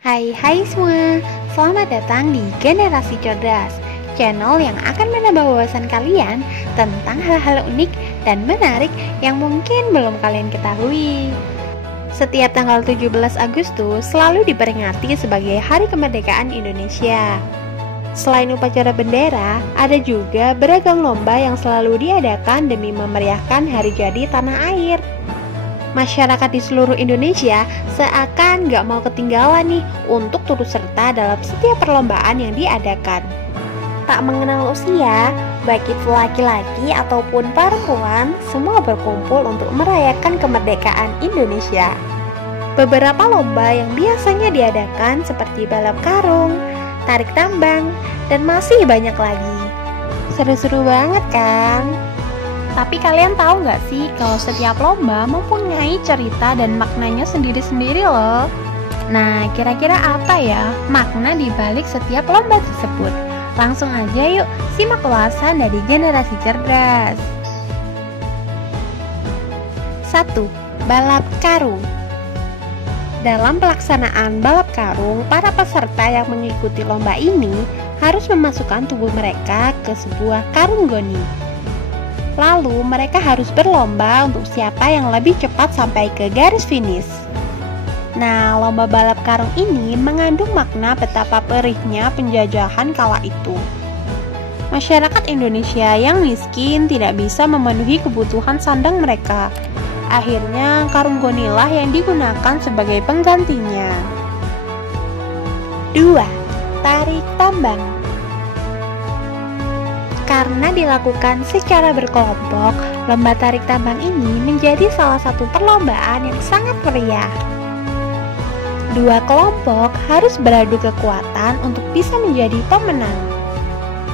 Hai semua, selamat datang di Generasi Cerdas, channel yang akan menambah wawasan kalian tentang hal-hal unik dan menarik yang mungkin belum kalian ketahui. Setiap tanggal 17 Agustus selalu diperingati sebagai Hari Kemerdekaan Indonesia. Selain upacara bendera, ada juga beragam lomba yang selalu diadakan demi memeriahkan hari jadi tanah air. Masyarakat di seluruh Indonesia seakan gak mau ketinggalan nih untuk turut serta dalam setiap perlombaan yang diadakan. Tak mengenal usia, baik itu laki-laki ataupun perempuan, semua berkumpul untuk merayakan kemerdekaan Indonesia. Beberapa lomba yang biasanya diadakan seperti balap karung, tarik tambang, dan masih banyak lagi. Seru-seru banget kan? Tapi kalian tahu nggak sih kalau setiap lomba mempunyai cerita dan maknanya sendiri-sendiri loh. Nah, kira-kira apa ya makna di balik setiap lomba tersebut? Langsung aja yuk simak ulasan dari Generasi Cerdas. 1. Balap karung. Dalam pelaksanaan balap karung, para peserta yang mengikuti lomba ini harus memasukkan tubuh mereka ke sebuah karung goni. Lalu mereka harus berlomba untuk siapa yang lebih cepat sampai ke garis finish. Nah, lomba balap karung ini mengandung makna betapa perihnya penjajahan kala itu. Masyarakat Indonesia yang miskin tidak bisa memenuhi kebutuhan sandang mereka. Akhirnya karung gonilah yang digunakan sebagai penggantinya. 2. Tarik tambang. Karena dilakukan secara berkelompok, lomba tarik tambang ini menjadi salah satu perlombaan yang sangat meriah. Dua kelompok harus beradu kekuatan untuk bisa menjadi pemenang.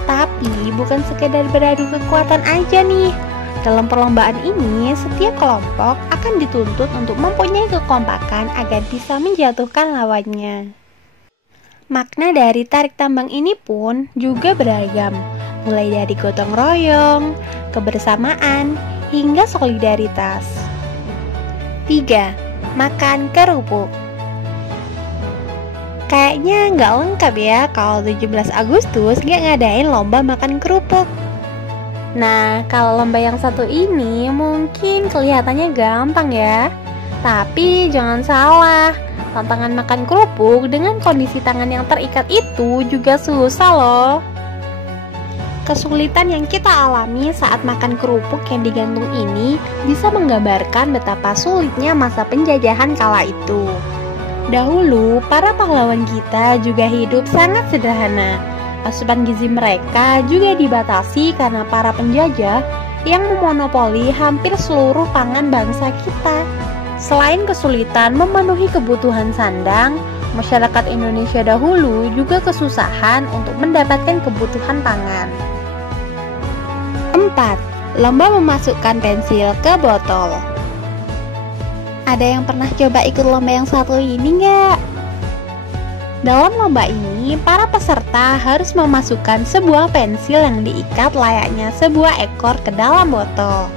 Tapi bukan sekedar beradu kekuatan aja nih. Dalam perlombaan ini, setiap kelompok akan dituntut untuk mempunyai kekompakan agar bisa menjatuhkan lawannya. Makna dari tarik tambang ini pun juga beragam, mulai dari gotong royong, kebersamaan, hingga solidaritas. 3. Makan kerupuk. Kayaknya nggak lengkap ya kalau 17 Agustus nggak ngadain lomba makan kerupuk. Nah, kalau lomba yang satu ini mungkin kelihatannya gampang ya. Tapi jangan salah, tantangan makan kerupuk dengan kondisi tangan yang terikat itu juga susah loh. Kesulitan yang kita alami saat makan kerupuk yang digantung ini bisa menggambarkan betapa sulitnya masa penjajahan kala itu. Dahulu, para pahlawan kita juga hidup sangat sederhana. Asupan gizi mereka juga dibatasi karena para penjajah yang memonopoli hampir seluruh pangan bangsa kita. Selain kesulitan memenuhi kebutuhan sandang, masyarakat Indonesia dahulu juga kesusahan untuk mendapatkan kebutuhan pangan. 4. Lomba memasukkan pensil ke botol. Ada yang pernah coba ikut lomba yang satu ini nggak? Dalam lomba ini, para peserta harus memasukkan sebuah pensil yang diikat layaknya sebuah ekor ke dalam botol.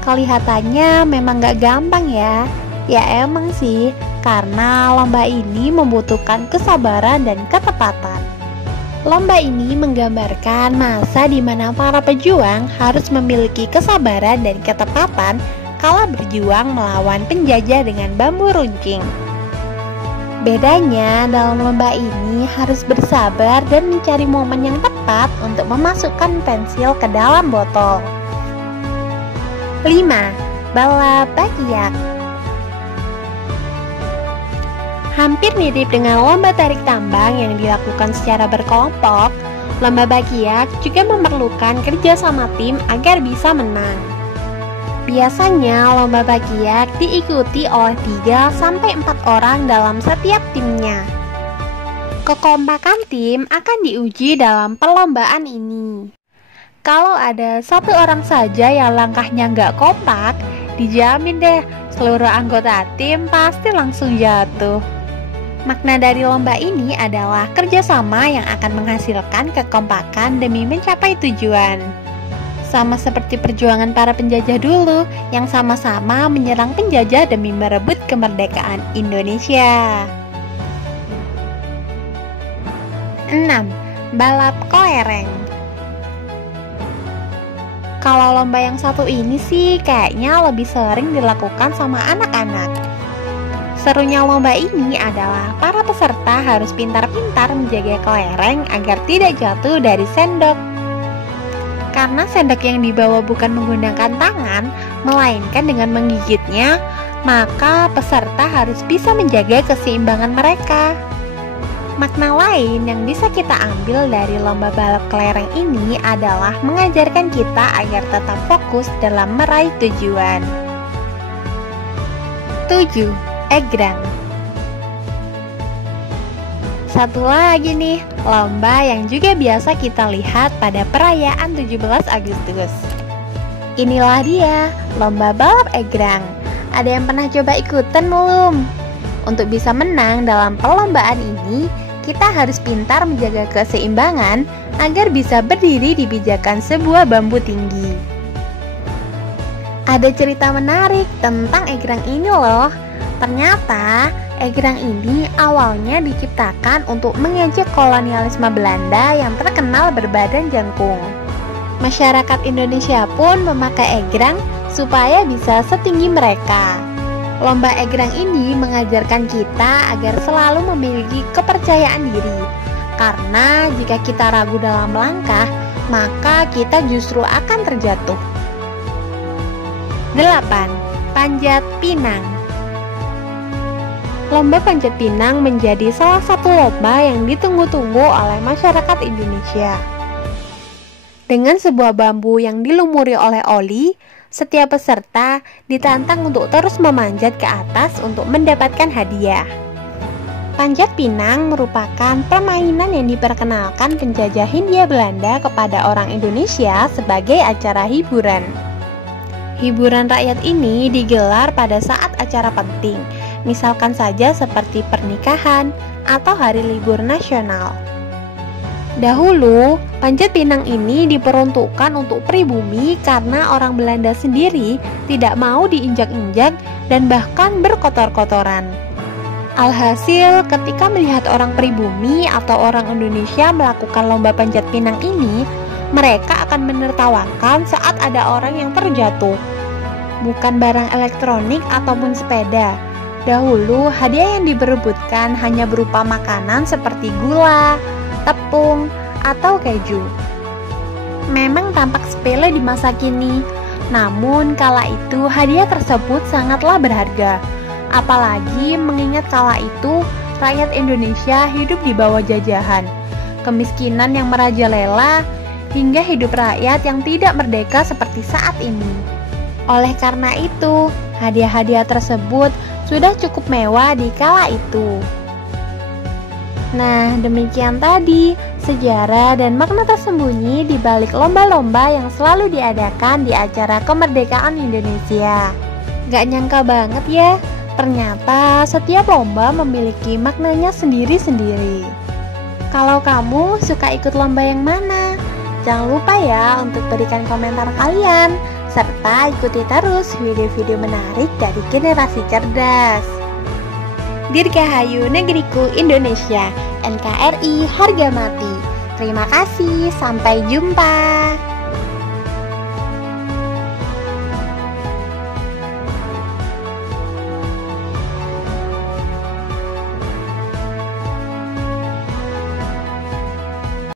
Kelihatannya memang nggak gampang ya. Ya emang sih, karena lomba ini membutuhkan kesabaran dan ketepatan. Lomba ini menggambarkan masa di mana para pejuang harus memiliki kesabaran dan ketepatan kala berjuang melawan penjajah dengan bambu runcing. Bedanya, dalam lomba ini harus bersabar dan mencari momen yang tepat untuk memasukkan pensil ke dalam botol. 5. Balap bakiak. Hampir mirip dengan lomba tarik tambang yang dilakukan secara berkelompok, lomba bakiak juga memerlukan kerjasama tim agar bisa menang. Biasanya lomba bakiak diikuti oleh 3-4 orang dalam setiap timnya. Kekompakan tim akan diuji dalam perlombaan ini. Kalau ada satu orang saja yang langkahnya nggak kompak, dijamin deh seluruh anggota tim pasti langsung jatuh. Makna dari lomba ini adalah kerjasama yang akan menghasilkan kekompakan demi mencapai tujuan. Sama seperti perjuangan para penjajah dulu yang sama-sama menyerang penjajah demi merebut kemerdekaan Indonesia. 6. Balap kelereng. Kalau lomba yang satu ini sih kayaknya lebih sering dilakukan sama anak-anak. Serunya lomba ini adalah para peserta harus pintar-pintar menjaga kelereng agar tidak jatuh dari sendok. Karena sendok yang dibawa bukan menggunakan tangan, melainkan dengan menggigitnya, maka peserta harus bisa menjaga keseimbangan mereka. Makna lain yang bisa kita ambil dari lomba balap kelereng ini adalah mengajarkan kita agar tetap fokus dalam meraih tujuan. 7. Egrang. Satu lagi nih, lomba yang juga biasa kita lihat pada perayaan 17 Agustus. Inilah dia, lomba balap egrang. Ada yang pernah coba ikutan belum? Untuk bisa menang dalam perlombaan ini, kita harus pintar menjaga keseimbangan agar bisa berdiri di pijakan sebuah bambu tinggi. Ada cerita menarik tentang egrang ini loh. Ternyata egrang ini awalnya diciptakan untuk mengejek kolonialisme Belanda yang terkenal berbadan jangkung. Masyarakat Indonesia pun memakai egrang supaya bisa setinggi mereka. Lomba egrang ini mengajarkan kita agar selalu memiliki kepercayaan diri. Karena jika kita ragu dalam langkah, maka kita justru akan terjatuh. 8. Panjat pinang. Lomba panjat pinang menjadi salah satu lomba yang ditunggu-tunggu oleh masyarakat Indonesia. Dengan sebuah bambu yang dilumuri oleh oli, setiap peserta ditantang untuk terus memanjat ke atas untuk mendapatkan hadiah. Panjat pinang merupakan permainan yang diperkenalkan penjajah Hindia Belanda kepada orang Indonesia sebagai acara hiburan. Hiburan rakyat ini digelar pada saat acara penting, misalkan saja seperti pernikahan atau hari libur nasional. Dahulu, panjat pinang ini diperuntukkan untuk pribumi karena orang Belanda sendiri tidak mau diinjak-injak dan bahkan berkotor-kotoran. Alhasil, ketika melihat orang pribumi atau orang Indonesia melakukan lomba panjat pinang ini, mereka akan menertawakan saat ada orang yang terjatuh. Bukan barang elektronik ataupun sepeda. Dahulu, hadiah yang diperebutkan hanya berupa makanan seperti gula, tepung, atau keju. Memang tampak sepele di masa kini, namun kala itu hadiah tersebut sangatlah berharga. Apalagi mengingat kala itu rakyat Indonesia hidup di bawah jajahan, kemiskinan yang merajalela, hingga hidup rakyat yang tidak merdeka seperti saat ini. Oleh karena itu, hadiah-hadiah tersebut sudah cukup mewah di kala itu. Nah, demikian tadi sejarah dan makna tersembunyi di balik lomba-lomba yang selalu diadakan di acara kemerdekaan Indonesia. Gak nyangka banget ya, ternyata setiap lomba memiliki maknanya sendiri-sendiri. Kalau kamu suka ikut lomba yang mana? Jangan lupa ya untuk berikan komentar kalian, serta ikuti terus video-video menarik dari Generasi Cerdas. Dirgahayu Negeriku Indonesia, NKRI harga mati. Terima kasih, sampai jumpa.